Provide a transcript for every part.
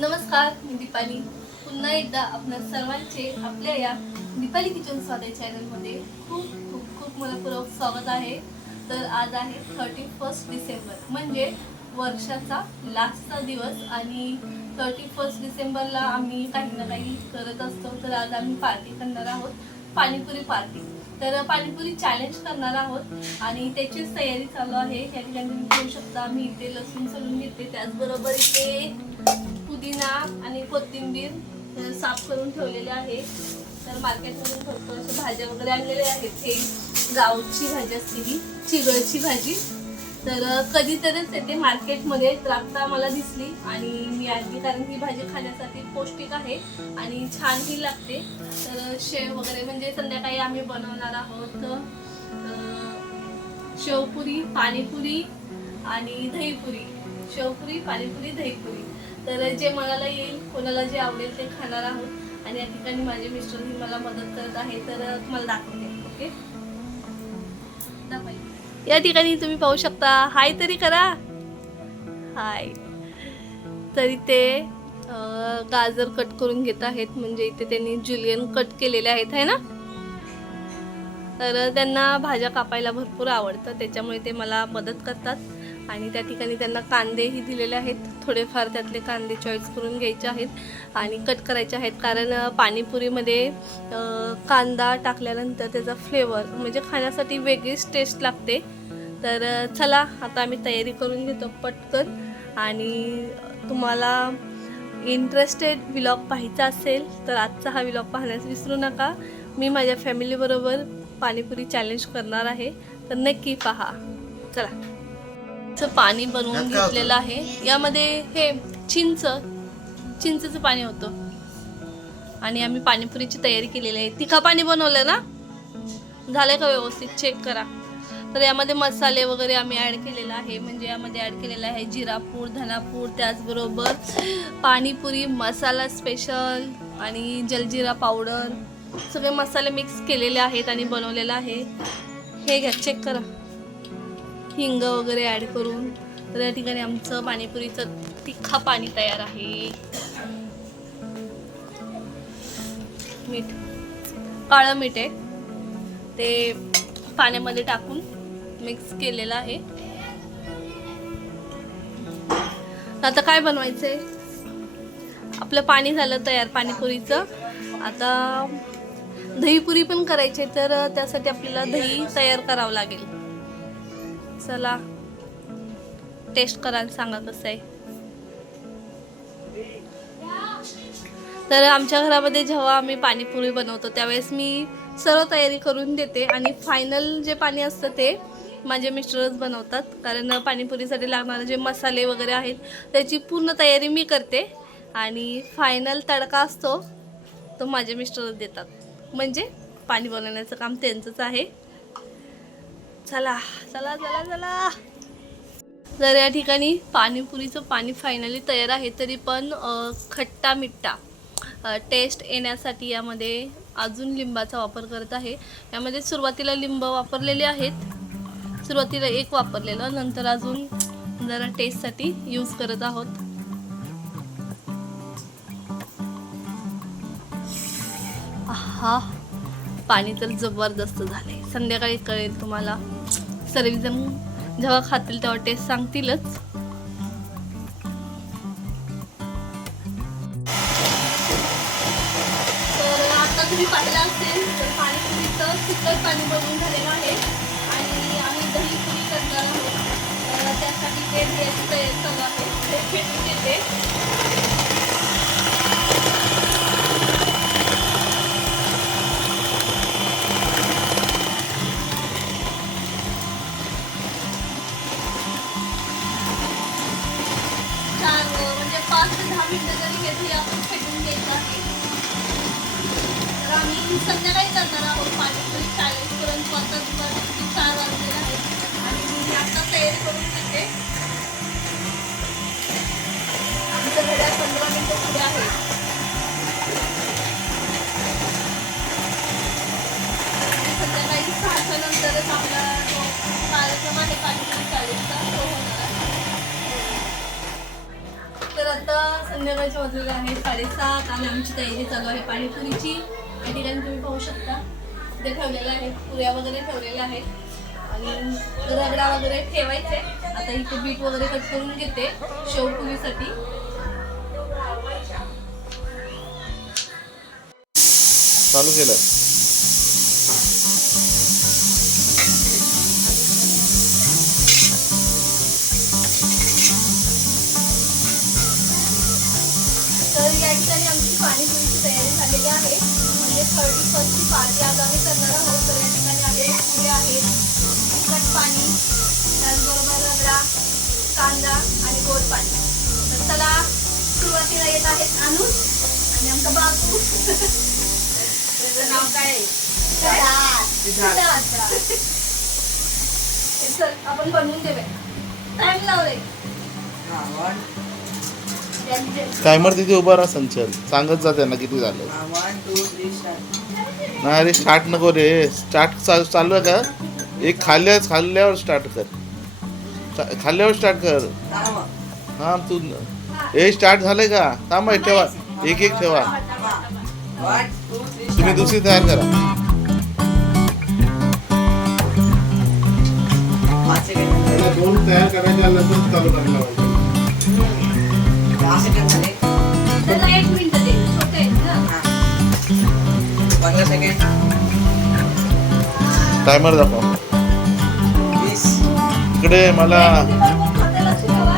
नमस्कार मी दीपाली. पुन्हा एकदा आपल्या सर्वांचे आपल्या या दीपाली किचन स्वादे चॅनलमध्ये खूप खूप खूप मनपूर्वक स्वागत आहे. तर आज आहे थर्टी फर्स्ट डिसेंबर म्हणजे वर्षाचा लास्टचा दिवस आणि थर्टी फर्स्ट डिसेंबरला आम्ही काही ना काही करत असतो. तर आज आम्ही पार्टी करणार आहोत पाणीपुरी पार्टी तर पाणीपुरी चॅलेंज करणार आहोत आणि त्याचीच तयारी चालू आहे. या ठिकाणी तुम्ही पाहू शकता मी इथे लसूण सोलून घेते. त्याचबरोबर इथे पुदिना आणि कोथिंबीर साफ करून ठेवलेले आहे. तर मार्केटमधून फक्त अशा भाज्या वगैरे आणलेल्या आहेत. हे गावची भाजी असते ही चिगळची भाजी. तर कधीतरीच येते मार्केटमध्ये तर आता मला दिसली आणि मी आणली कारण ही भाजी खाण्यासाठी पौष्टिक आहे आणि छानही लागते. तर शेव वगैरे म्हणजे संध्याकाळी आम्ही बनवणार आहोत. शेवपुरी पाणीपुरी आणि दहीपुरी. शेवपुरी पाणीपुरी दहीपुरी. तर जे मनाला येईल कोणाला जे आवडेल ते खाणार आहोत. आणि या ठिकाणी माझे मिस्टरही मला मदत करत आहे तर तुम्हाला दाखवते ओके? या ठिकाणी तुम्ही पाहू शकता हाय तरी करा. हाय. तरी ते गाजर कट करून घेत आहेत म्हणजे इथे त्यांनी जुलियन कट केलेले आहेत है ना? तर त्यांना भाज्या कापायला भरपूर आवडतं त्याच्यामुळे ते मला मदत करतात. आणि त्या ठिकाणी त्यांना कांदेही दिलेले आहेत. थोडेफार त्यातले कांदे चॉईस करून घ्यायचे आहेत आणि कट करायचे आहेत. कारण पाणीपुरीमध्ये कांदा टाकल्यानंतर त्याचा फ्लेवर म्हणजे खाण्यासाठी वेगळीच टेस्ट लागते. तर चला आता आम्ही तयारी करून घेतो पटकन. आणि तुम्हाला इंटरेस्टेड विलॉग पाहायचा असेल तर आजचा हा विलॉग पाहण्यास विसरू नका. मी माझ्या फॅमिलीबरोबर पाणीपुरी चॅलेंज करणार आहे. तर नक्की पहा. चला. चं पाणी बनवून? घेतलेलं आहे. यामध्ये हे चिंच चिंचेचं पाणी होतं. आणि आम्ही पाणीपुरीची तयारी केलेली आहे. तिखा पाणी बनवलं ना? झालंय का व्यवस्थित? चेक करा. तर यामध्ये मसाले वगैरे आम्ही ॲड केलेला आहे. म्हणजे यामध्ये ॲड केलेला आहे जिरापूड धनापूड त्याचबरोबर पाणीपुरी मसाला स्पेशल आणि जलजिरा पावडर सगळे मसाले मिक्स केलेले आहेत आणि बनवलेलं आहे. हे घ्या चेक करा. हिंग वगैरे ॲड करून तर या ठिकाणी आमचं पाणीपुरीचं तिखा पाणी तयार आहे. मीठ. काळं मीठ आहे. ते पाण्यामध्ये टाकून मिक्स केलेलं आहे. आता काय बनवायचंय? आपलं पाणी झालं तयार पाणीपुरीचं. आता दहीपुरी पण करायची आहे, तर त्यासाठी आपल्याला दही तयार करावं लागेल. चला. टेस्ट करायला सांगा कसं आहे. तर आमच्या घरामध्ये जेव्हा आम्ही पाणीपुरी बनवतो त्यावेळेस मी सर्व तयारी करून देते आणि फायनल जे पाणी असतं ते माझे मिस्टरच बनवतात. कारण पाणीपुरीसाठी लागणारे जे मसाले वगैरे आहेत त्याची पूर्ण तयारी मी करते. आणि फायनल तडका असतो तो माझे मिस्टरच देतात. म्हणजे पाणी बनवण्याचं काम त्यांचंच आहे. चला चला चला चला. जर या ठिकाणी पाणीपुरीचं पाणी फायनली तयार आहे तरी पण खट्टा मिठ्ठा टेस्ट येण्यासाठी यामध्ये अजून लिंबाचा वापर करत आहे. यामध्ये सुरुवातीला लिंब वापरलेले आहेत. सुरुवातीला एक वापरलेलं नंतर अजून जरा टेस्टसाठी यूज करत आहोत. हा पाणी तर जबरदस्त झालंय. संध्याकाळी कळेल तुम्हाला. सर्वजण जेव्हा खातील तेव्हा टेस्ट सांगतीलच. तुम्ही पाहिलं असेल तर पाणीपुरीचं तिखट पाणी बनवून झालेलं आहे. आणि आम्ही दही पुरी करणार आहोत. त्यासाठी ते गॅस तयार चालू आहे. वाजलेले आहे साडेसात आणि आमची तयारी चालू आहे पाणीपुरीची. या ठिकाणी तुम्ही पाहू शकता. इथे ठेवलेलं आहे पुऱ्या वगैरे ठेवलेल्या आहेत. आणि रगडा वगैरे ठेवायचे. आता इथे बीट वगैरे कट करून घेते शेवपुरीसाठी. चालू केलं. फर्स्टची पार्टी आज आम्ही करणार आहोत तर या ठिकाणी आहे. पुऱ्या आहेत तिखट पाणी त्याचबरोबर रगडा कांदा आणि गोड पाणी तर चला सुरुवातीला येत आहेत अनुज आणि आमचा बाबू. त्याचं नाव काय आहे? आपण बनवून देऊया. टाइम लावले टायमर तिथे उभा राहा संचल. सांगत जा त्यांना किती झालं नाही रे स्टार्ट नको रे. स्टार्ट चालू आहे का? एक खाल्ल्या खाल्ल्यावर स्टार्ट कर. खाल्ल्यावर स्टार्ट कर. हा तू हे स्टार्ट झालंय का? थांबा हे ठेवा. एक एक ठेवा. तुम्ही दुसरी तयार करा. दोन तयार करायच्या नंतर चालू करायला पाहिजे. त्याला एक मिनिट दे छोटे आहेत ना टायमर दाखव इकडे मला किती बरोबर खाते लक्ष ठेवा.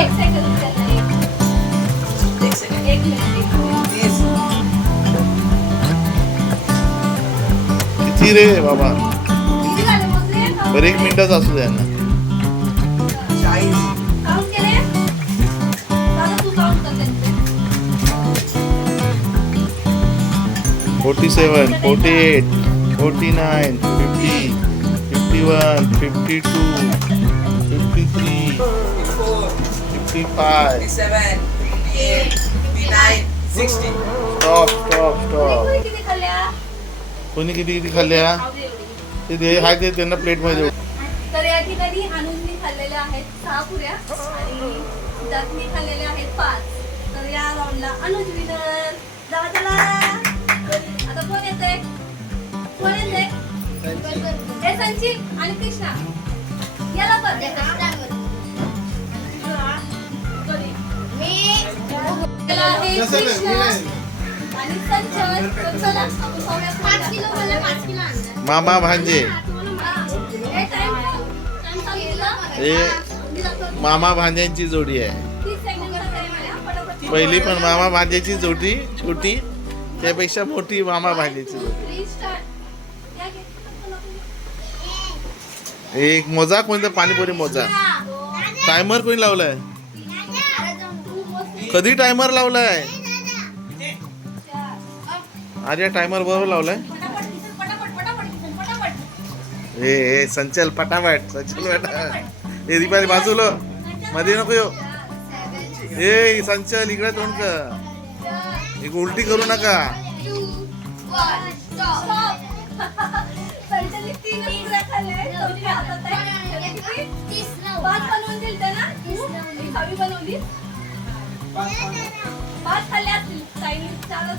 एक सेकंद त्याला एक. एक मिनिट, एक मिनिट. किती रे बाबा किती झाले मोजले? बरं एक? मिनिटच असू द्या ना 47, 48, 49, 50, 51, 52, 53, 55, 57, 58, 59, 60. Stop, stop, stop. कोणी किती किती खाल्ल्या ते दे हाय ते त्यांना प्लेटमध्ये तर या ठिकाणी हानूननी खाल्लेल्या? आहेत सहा पुऱ्या आणि दातनी खाल्लेल्या आहेत पाच. तर या राऊंडला अनुज विनर. चला. आता कोण येते कोण येते हे संचित आणि कृष्णा. याला पण. याला आहे कृष्णा आणि संचय. तर चला आपण पाहूया पुढे. मामा भांजे. हे चालू केला? हे. मामा भांज्यांची जोडी आहे. तीस सेकंदाचा time आहे हा. पटापट. पहिली पण मामा भांज्याची जोडी छोटी. त्यापेक्षा मोठी मामा भांज्याची एक मोजा कोणतं म्हणजे पाणीपुरी मोजा टायमर कोणी लावलाय? कधी टायमर लावलाय? अरे टायमर बरोबर लावलाय? ए संचल पटापट संचल पटापट. ए दीपाली बाजूला. मध्ये नको यो ए संचल इकडे तोंड कर. एक उलटी करू नका? ही.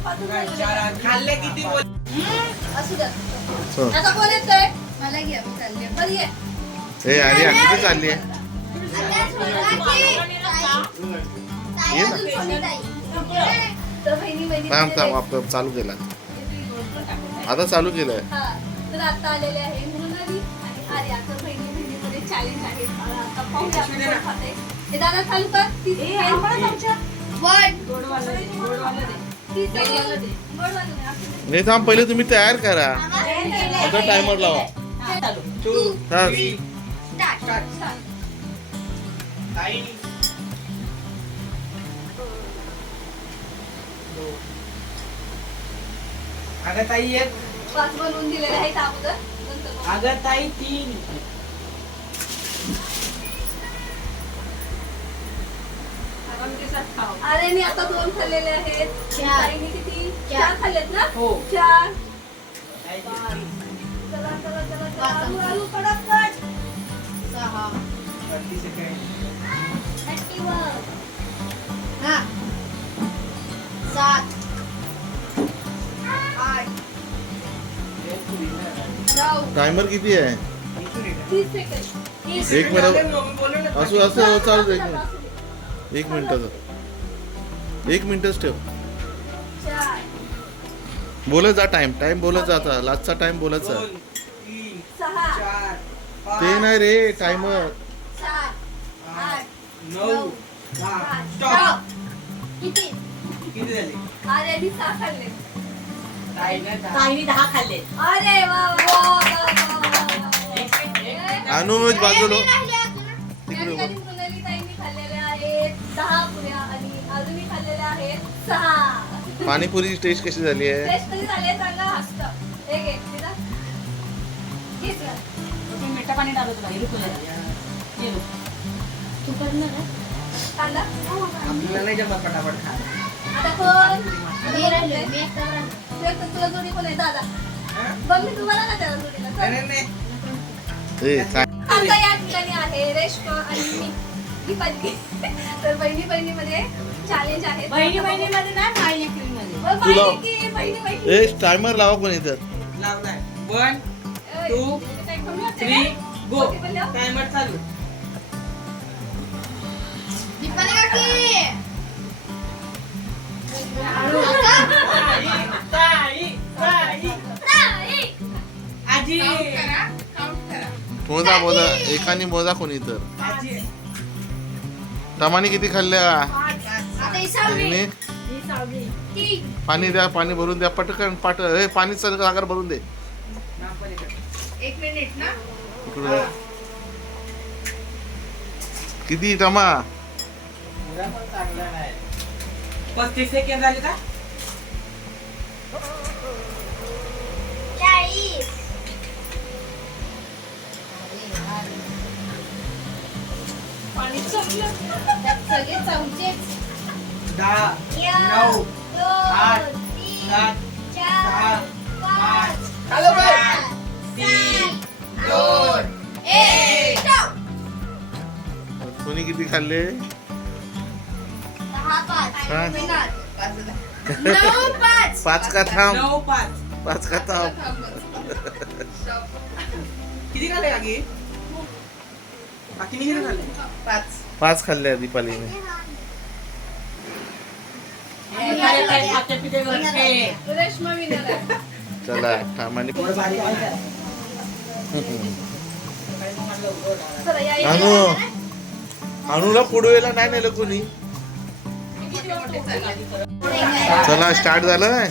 खाल्ले किती बोल असू द्या चल. आता कोण येतंय मला घ्या मी चालले बरी आहे ए अरे कुठे चालली आहे ये ना थांब थांब आपण चालू केला आता चालू केलंय? हा तर आता आलेले आहे मृणाली आणि आर्या. तर बहिणी बहिणीमध्ये चॅलेंज आहे आता पाहूया आपण कोण खाते. हे दादा चालू कर. तीस सेकंद. तीस सेकंद. गोडवालं नाही, असू दे. नाही थांब पहिले तुम्ही तयार करा. आता टायमर लावा. टू अग ताई एक. पाच बनवून दिलेले आहेत अगोदर. नंतर अगं ताई तीन. अरे मी आता दोन खाल्लेले आहेत. चार. ताईंनी किती? चार. खाल्लेत ना? हो. चार. चला चला चला चला. सहा. 30 सेकंड ऍक्टिव्ह हा. सात आठ टायमर किती आहे? एक मिनिट. असू असं हो, चालू एक मिनिट. एक मिनिटाचा एक मिनिटच ठेव. बोलत जा टाइम टाइम बोलत जाता लास्टचा टाइम बोलत जा. ते नाही रे टायमर नऊ दहा पाच स्टॉप stop. किती किती झाले? अरे आधी सहा खाल्ले. ताईने दहा. ताईने दहा खाल्ले. अरे वा वा वा, वा, वा, एक मिनिट, एक मिनिट. वा. अनुज बाजूला. तिकडे ताईंनी आहेत. दहा पुऱ्या आणि अजूनही खाल्लेल्या आहेत. सहा. पाणीपुरीची टेस्ट कशी झाली आहे? टेस्ट कधी झाले सांगा. हसत एक एक तिला. घेत जा. तुम्ही मिठा पाणी टाकत तुला हे तुला. हे लो. कांदा आपल्याला नाही जमत पटापट खा. आता कोण मी राहिले. तू एक तर तुला जोडी कोण आहे? दादा. हा? बघ मी तुम्हाला का त्याला जोडीला. नाही, चल. नाही, नाही. ए सांग. आता या ठिकाणी आहे रेश्मा आणि मी. दीपाली तर बहिणी बहिणीमध्ये चॅलेंज आहे बहिणी बहिणीमध्ये ना माई लेकरीमध्ये बरं, तुला- बहिणी की बहिणी बहिणी ए टायमर लावा कोणी इथं लावलाय. वन Two, थ्री का? गो. टायमर चालू. मोजा मोजा एकाने मोजा कोणी तर. आजी टमानी किती खाल्ल्या? ही ही. पाणी द्या पाणी भरून द्या. पटकन पाट हे पाणी सागर भरून दे. किती टमा मुलगा पण चांगला नाही पस्तीस सेकंड झाले का चाळीस. पाणी संपलं. सगळे चमचेच. दहा या. नऊ आठ, सात सहा पाच, हॅलो तीन दोन एक. कोणी किती खाल्ले पाच. पाच. पाच का थांब नऊ पाच पाच का थांब किती खाल्ले काकी काकीने किती खाल्ले पाच दीपालीने. रेश्मा winner आहे. चला इकडे. अनु अनुला पुडवेला नाही नेलं कोणी चला स्टार्ट झालं.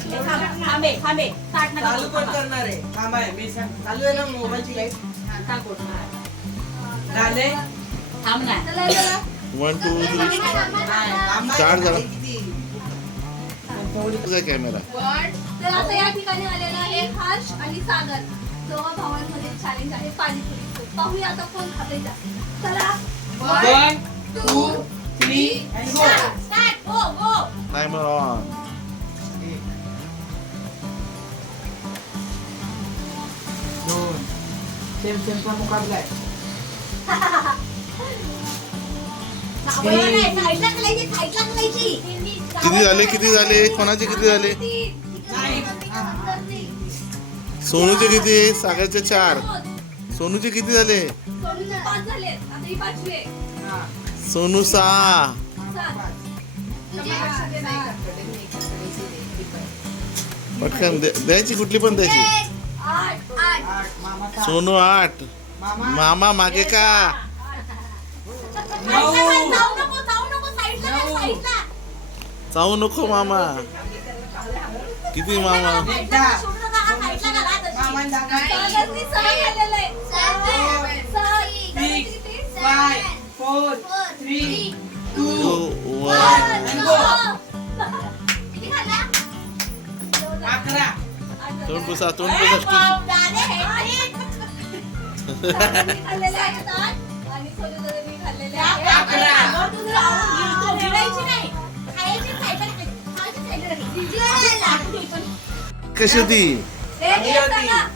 One two three. स्टार्ट झाला. कॅमेरा तर आता या ठिकाणी आलेला आहे हर्ष आणि सागर. दोघा भावांमध्ये चॅलेंज आहे. पाणीपुरीचं. पाहूया आता कोण खाते जास्त. चला. वन टू थ्री मुकाबला आहे किती झाले किती झाले कोणाचे किती झाले सोनूचे किती सागरचे चार सोनूचे किती झाले ही हा. सोनू सहा. पटकन द्या- द्यायची कुठली पण द्यायची सोनू आठ मामा मागे का जाऊ नको मामा किती मामा पुसा तोंड पुसा स्टूल. सागरनी